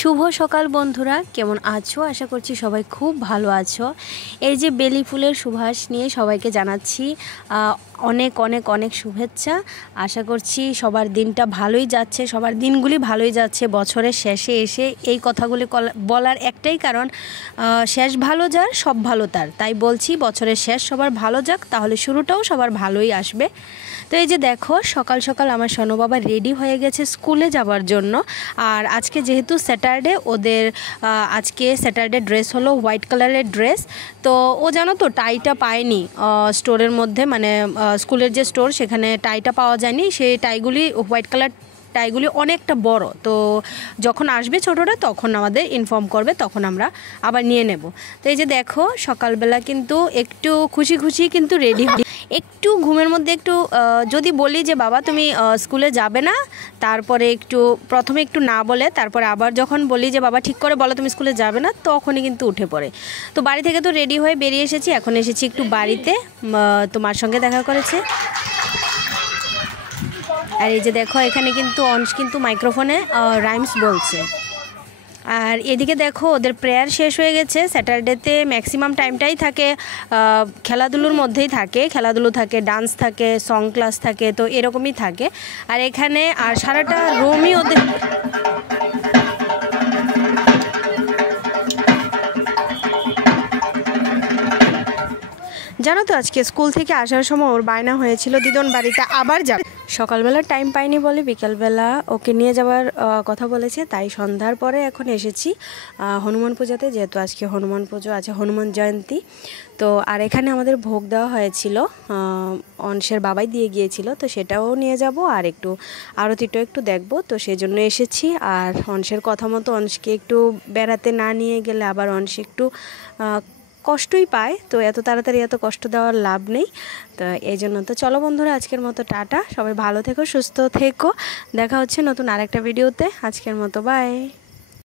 শুভ সকাল বন্ধুরা, কেমন আছো? আশা করছি সবাই খুব ভালো আছো। এই যে বেলি ফুলের সুবাস নিয়ে সবাইকে জানাচ্ছি অনেক অনেক অনেক শুভেচ্ছা। আশা করছি সবার দিনটা ভালোই যাচ্ছে, সবার দিনগুলি ভালোই যাচ্ছে। বছরের শেষে এসে এই কথাগুলি বলার একটাই কারণ, শেষ ভালো যার সব ভালো তার। তাই বলছি বছরের শেষ সবার ভালো যাক, তাহলে শুরুটাও সবার ভালোই আসবে। তো এই যে দেখো, সকাল সকাল আমার সোনু বাবা রেডি হয়ে গেছে স্কুলে যাওয়ার জন্য। আর আজকে যেহেতু স্যাটারডে, ওদের আজকে স্যাটারডে ড্রেস হলো হোয়াইট কালারের ড্রেস। তো ও জানো তো টাইটা পায়নি স্টোরের মধ্যে, মানে স্কুলের যে স্টোর সেখানে টাইটা পাওয়া যায়নি। সেই টাইগুলি হোয়াইট কালার টাইগুলি অনেকটা বড়, তো যখন আসবে ছোটোটা তখন আমাদের ইনফর্ম করবে, তখন আমরা আবার নিয়ে নেব। তো এই যে দেখো, সকালবেলা কিন্তু একটু খুশি খুশি কিন্তু রেডি, একটু ঘুমের মধ্যে একটু যদি বলি যে বাবা তুমি স্কুলে যাবে না, তারপরে একটু প্রথমে একটু না বলে, তারপরে আবার যখন বলি যে বাবা ঠিক করে বলো তুমি স্কুলে যাবে না, তখনই কিন্তু উঠে পড়ে। তো বাড়ি থেকে তো রেডি হয়ে বেরিয়ে এসেছি, এখন এসেছি একটু বাড়িতে, তো মার সঙ্গে দেখা করেছে। আর এই যে দেখো, এখানে কিন্তু অংশ কিন্তু মাইক্রোফোনে রাইমস বলছে। আর এদিকে দেখো, ওদের প্রেয়ার শেষ হয়ে গেছে। স্যাটারডেতে ম্যাক্সিমাম টাইমটাই থাকে খেলাধুলোর মধ্যেই থাকে, খেলাধুলো থাকে, ডান্স থাকে, সং ক্লাস থাকে, তো এরকমই থাকে। আর এখানে আর সারাটা রুমই ওদের জানো তো, আজকে স্কুল থেকে আসার সময় ওর বায়না হয়েছিল দিদন বাড়িতে আবার যাবে। সকালবেলা টাইম পাইনি বলে বিকালবেলা ওকে নিয়ে যাওয়ার কথা বলেছে, তাই সন্ধ্যার পরে এখন এসেছি হনুমান পূজাতে, যেহেতু আজকে হনুমান পুজো আছে, হনুমান জয়ন্তী। তো আর এখানে আমাদের ভোগ দেওয়া হয়েছিল, অংশের বাবাই দিয়ে গিয়েছিল, তো সেটাও নিয়ে যাব, আর একটু আরতিটাও একটু দেখব, তো সেই জন্য এসেছি। আর অংশের কথা মতো অংশকে একটু বেড়াতে না নিয়ে গেলে আবার অংশ একটু কষ্টই পায়, তো এত তাড়াতাড়ি এত কষ্ট দেওয়ার লাভ নেই। তো এই জন্য তো চলো বন্ধুরা, আজকের মতো টাটা, সবাই ভালো থেকো, সুস্থ থেকো, দেখা হচ্ছে নতুন আরেকটা ভিডিওতে। আজকের মতো বাই।